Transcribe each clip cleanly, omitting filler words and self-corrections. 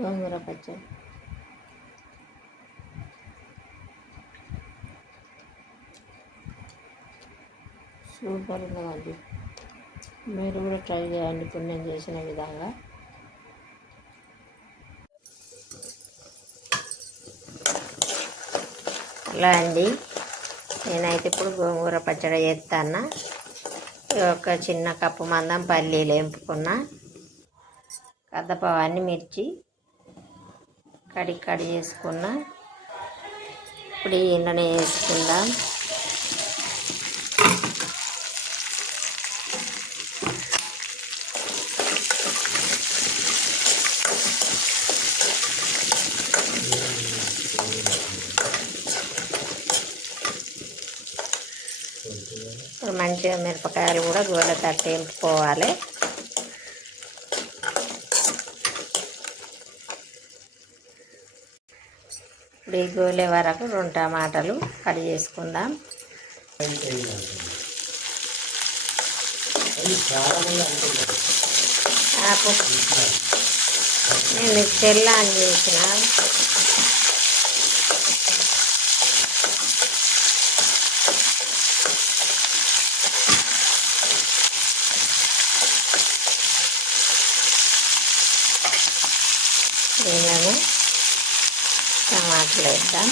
గోంగూర పచ్చడి సూపర్ ఉన్నదండి. మీరు కూడా ట్రై చేయండి ఇప్పుడు నేను చేసిన విధంగా. అలా అండి, నేనైతే ఇప్పుడు గోంగూర పచ్చడి చేస్తాను. ఒక చిన్న కప్పు మందం పల్లీలు వేపుకున్నా, కద్దపావాన్ని మిర్చి కడి చేసుకున్నా. ఇప్పుడు ఈ ఎండనే వేసుకుందాం. ఇప్పుడు మంచిగా మిరపకాయలు కూడా గోల తట్టి వేపుకోవాలి. ఇప్పుడు ఈ గోలే వరకు 2 టమాటాలు కట్ చేసుకుందాం. నేను తెల్ల అని చేసిన దీనిలో టమాటాలు వేద్దాం.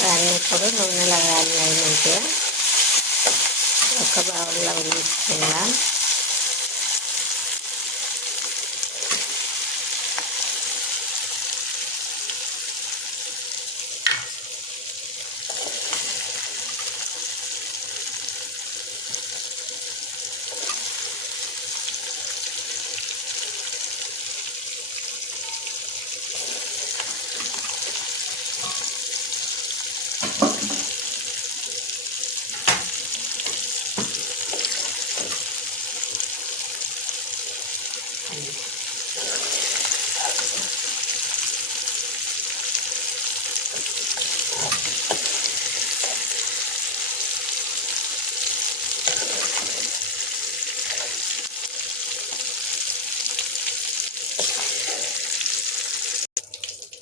దాన్ని ఇప్పుడు నూనెలో కాలినాయి మంచిగా ఒక బౌల్లో తీసుకుందాం.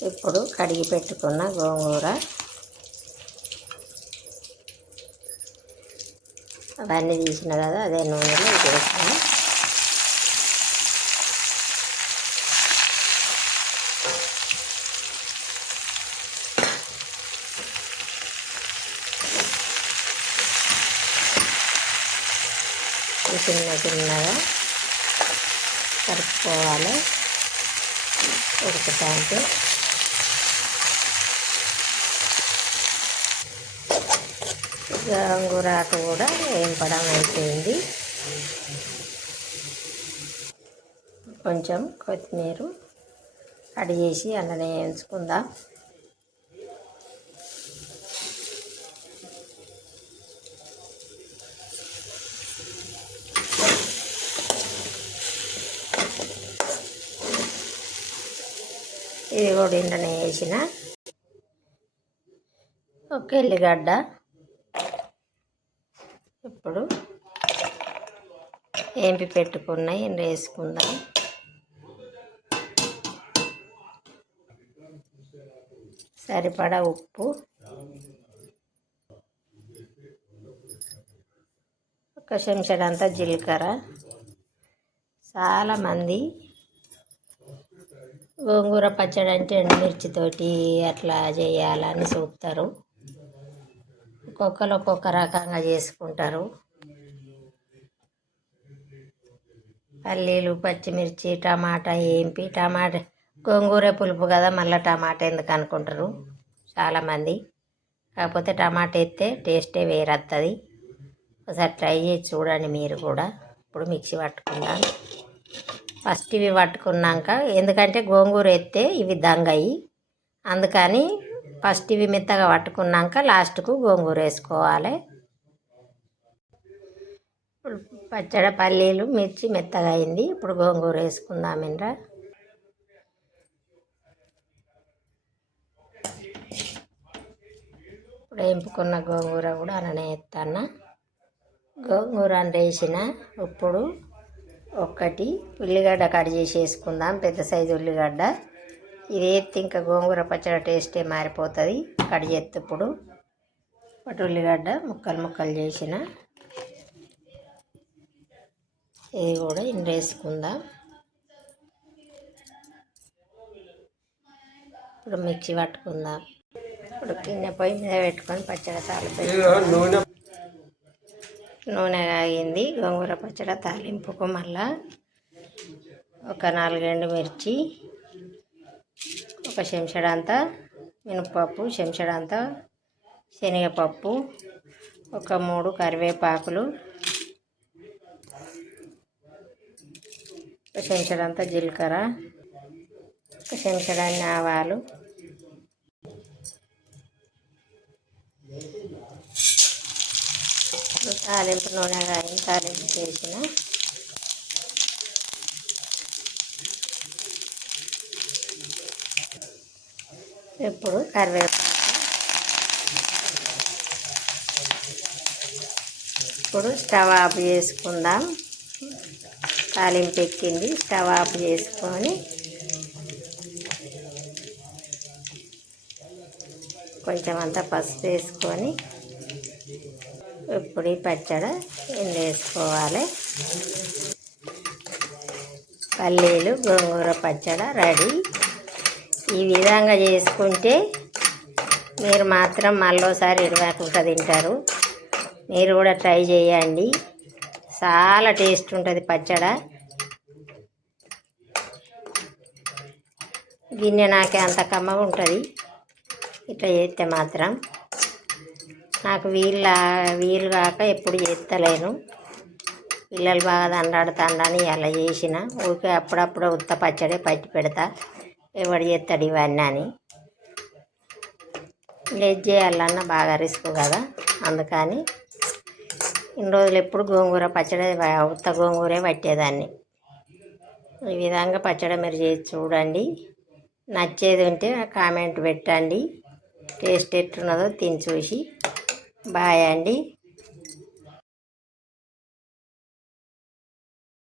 ఇప్పుడు కడిగి పెట్టుకున్న గోంగూర అవన్నీ తీసిన కదా అదే నూనెలో వేసిన చిన్నగా కలుపుకోవాలి ఉడుకుతాంటే. గోంగూర ఆకు కూడా వేయింపడం అయిపోయింది. కొంచెం కొత్తిమీర కట్ చేసి అందులో వేయించుకుందాం. ఇది కూడా ఇండనే వేసిన ఒక ఎల్లిగడ్డ. ఇప్పుడు ఏంపి పెట్టుకున్నాయి ఎండ వేసుకుందాం. సరిపడా ఉప్పు, ఒక చెంచాడంతా జీలకర్ర. చాలామంది గోంగూర పచ్చడి అంటే ఎండుమిర్చితోటి అట్లా చేయాలని చూస్తారు. ఒక్కొక్కరు ఒక్కొక్క రకంగా చేసుకుంటారు. పల్లీలు, పచ్చిమిర్చి, టమాటా ఏంపి గోంగూర పులుపు కదా మళ్ళీ టమాటా ఎందుకు అనుకుంటారు చాలామంది. కాకపోతే టమాటా వేస్తే టేస్టే వేరొస్తుంది. ఒకసారి ట్రై చేసి చూడండి మీరు కూడా. ఇప్పుడు మిక్సీ పట్టుకుందాం. ఫస్ట్ ఇవి పట్టుకున్నాక, ఎందుకంటే గోంగూర ఎత్తే ఇవి దంగయి, అందుకని ఫస్ట్ ఇవి మెత్తగా పట్టుకున్నాక లాస్ట్కు గోంగూర వేసుకోవాలి. ఇప్పుడు పచ్చడి పల్లీలు మిర్చి మెత్తగా అయింది. ఇప్పుడు గోంగూర వేసుకుందాం. ఇంద్ర ఇప్పుడు వేపుకున్న గోంగూర కూడా అలానే వేస్తాను. గోంగూర వేసిన ఇప్పుడు ఒకటి ఉల్లిగడ్డ కట్ చేసి వేసుకుందాం, పెద్ద సైజు ఉల్లిగడ్డ. ఇది వేస్తే ఇంకా గోంగూర పచ్చడి టేస్టే మారిపోతుంది. కట్ చేస్తే ఇప్పుడు ఒకటి ఉల్లిగడ్డ ముక్కలు ముక్కలు చేసిన ఇది కూడా ఇందులో వేసుకుందాం. ఇప్పుడు మిక్సీ పట్టుకుందాం. ఇప్పుడు గిన్నె పొయ్యి మీద పెట్టుకొని పచ్చడి తాలింపు నూనె కాగింది. గోంగూర పచ్చడి తాలింపుకు మళ్ళా ఒక 4 ఎండుమిర్చి, ఒక చెంచాడంతా మినపప్పు, చెంచాడంతా శనగపప్పు, ఒక 3 కరివేపాకులు, ఒక చెంచాడంతా జీలకర్ర, ఒక చెంచాడన్ని ఆవాలు, తాలింపు నూనె కాగిన తాలింపు చేసిన ఇప్పుడు కరివేపాకు. ఇప్పుడు స్టవ్ ఆఫ్ చేసుకుందాం. తాలింపు ఎక్కింది, స్టవ్ ఆఫ్ చేసుకొని కొంచెం అంతా పసుపు వేసుకొని ఇప్పుడు ఈ పచ్చడి ఇందులో వేసుకోవాలి. పల్లీలు గోంగూర పచ్చడి రెడీ. ఈ విధంగా చేసుకుంటే మీరు మాత్రం మళ్ళోసారి ఇడవకుండా తింటారు. మీరు కూడా ట్రై చేయండి, చాలా టేస్ట్ ఉంటుంది పచ్చడి. గిన్నె నాకే అంత కమ్మగా ఉంటుంది ఇట్లా చేస్తే మాత్రం. నాకు వీలు కాక ఎప్పుడు చేస్తలేను. పిల్లలు బాగా దండాడుతాండని అలా చేసిన. ఊరికే అప్పుడప్పుడు ఉత్త పచ్చడి పట్టి పెడతా, ఎవడు చేస్తాడు ఇవన్నీ అని. లేట్ చేయాలన్నా బాగా రిస్క్ కదా, అందుకని ఇన్ని రోజులు ఎప్పుడు గోంగూర పచ్చడి ఉత్త గోంగూరే పట్టేదాన్ని. ఈ విధంగా పచ్చడి మీరు చేసి చూడండి. నచ్చేది ఉంటే కామెంట్ పెట్టండి. టేస్ట్ ఎట్లున్నదో తిని చూసి బాయ్ అండి.